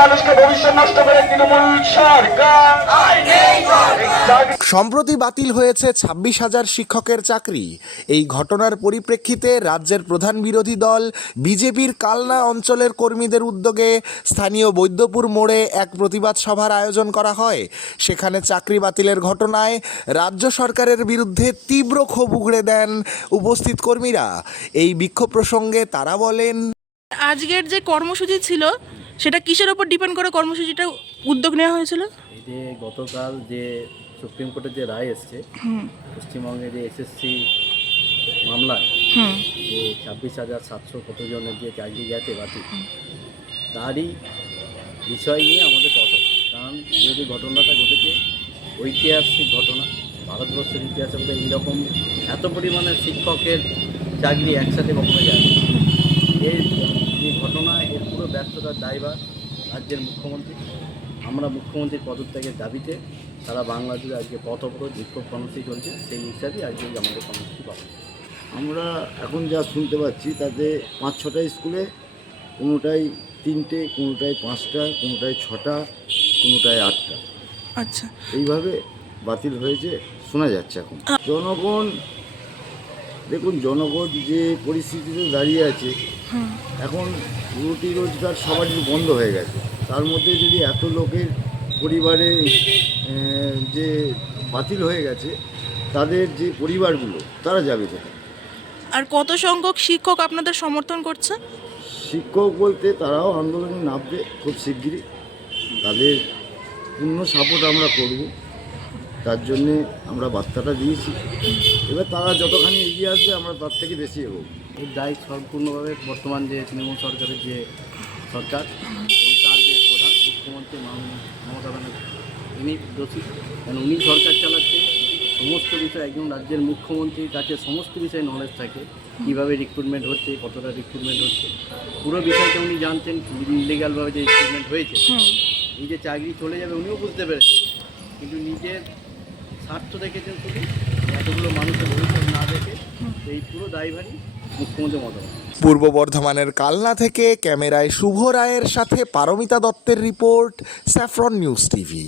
মানুষকে ভবিষ্যৎ নষ্ট করে তৃণমূল সরকার। সম্প্রতি বাতিল হয়েছে ছাব্বিশ হাজার শিক্ষকের চাকরি। এই ঘটনার পরিপ্রেক্ষিতে রাজ্যের প্রধান বিরোধী দল বিজেপির কালনা অঞ্চলের কর্মীদের উদ্যোগে স্থানীয় বৈদ্যপুর মোড়ে এক প্রতিবাদ সভার আয়োজন করা হয়। সেখানে চাকরি বাতিলের ঘটনায় রাজ্য সরকারের বিরুদ্ধে তীব্র ক্ষোভ উগড়ে দেন উপস্থিত কর্মীরা। এই বিক্ষোভ প্রসঙ্গে তারা বলেন আজকের যে কর্মসূচি ছিল সেটা কিসের ওপর ডিপেন্ড করে কর্মসূচিটা উদ্যোগ নেওয়া হয়েছিল? এই যে গতকাল যে সুপ্রিম কোর্টের যে রায় এসছে পশ্চিমবঙ্গে যে এসএসসি মামলায় যে ছাব্বিশ হাজার সাতশো কতজনের যে চাকরি গেছে বাতিল তারই বিষয় নিয়ে আমাদের পথক কারণ এই যে ঘটনাটা ঘটেছে ঐতিহাসিক ঘটনা ভারতবর্ষের ইতিহাসে বোধহয় এইরকম এত পরিমাণে শিক্ষকের চাকরি একসাথে কখনো যায় না। ঘটনা এর পুরো ব্যর্থতার দায়ভার রাজ্যের মুখ্যমন্ত্রী। আমরা মুখ্যমন্ত্রীর পদত্যাগের দাবিতে সারা বাংলা জুড়ে আজকে পথ অবরোধ বিক্ষোভ কর্মসূচি চলছে। সেই হিসাবেই আজকে আমাদের কর্মসূচি পাবো আমরা এখন যা শুনতে পাচ্ছি তাতে পাঁচ ছটা স্কুলে কোনোটাই তিনটে কোনোটায় পাঁচটা কোনোটায় ছটা কোনোটায় আটটা। আচ্ছা। এইভাবে বাতিল হয়েছে শোনা যাচ্ছে এখন। জনগণ দেখুন জনগণ যে পরিস্থিতিতে দাঁড়িয়ে আছে এখন রুটি রোজগার সবারই বন্ধ হয়ে গেছে। তার মধ্যে যদি এত লোকের পরিবারে যে বাতিল হয়ে গেছে তাদের যে পরিবারগুলো তারা যাবে কোথায়? আর কত সংখ্যক শিক্ষক আপনাদের সমর্থন করছে? শিক্ষক বলতে তারাও আন্দোলনে নামবে খুব শিগগিরই। তাদের পূর্ণ সাপোর্ট আমরা করব। তার জন্যে আমরা বার্তাটা দিয়েছি। এবার তারা যতখানি এগিয়ে আসবে আমরা তার থেকে বেশি এগোবো। এর দায় সম্পূর্ণভাবে বর্তমান যে তৃণমূল সরকারের যে সরকার এবং তার যে প্রধান মুখ্যমন্ত্রী মমতা ব্যানার্জি ইনি দোষী। কারণ উনি সরকার চালাচ্ছেন সমস্ত বিষয় একজন রাজ্যের মুখ্যমন্ত্রীর কাছে সমস্ত বিষয়ে নলেজ থাকে কীভাবে রিক্রুটমেন্ট হচ্ছে কতটা রিক্রুটমেন্ট হচ্ছে। পুরো বিষয়টা উনি জানতেন ইলিগালভাবে যে রিক্রুটমেন্ট হয়েছে। এই যে চাকরি চলে যাবে উনিও বুঝতে পেরেছেন। কিন্তু নিজের স্বার্থ দেখেছেন শুধু এতগুলো মানুষের ভবিষ্যৎ না দেখে এই পুরো দায়ভারই মুখ্যমন্ত্রী মমতা পূর্ব বর্ধমানের কালনা থেকে ক্যামেরায় শুভ রায়ের সাথে পারমিতা দত্তের রিপোর্ট স্যাফরন নিউজ টিভি।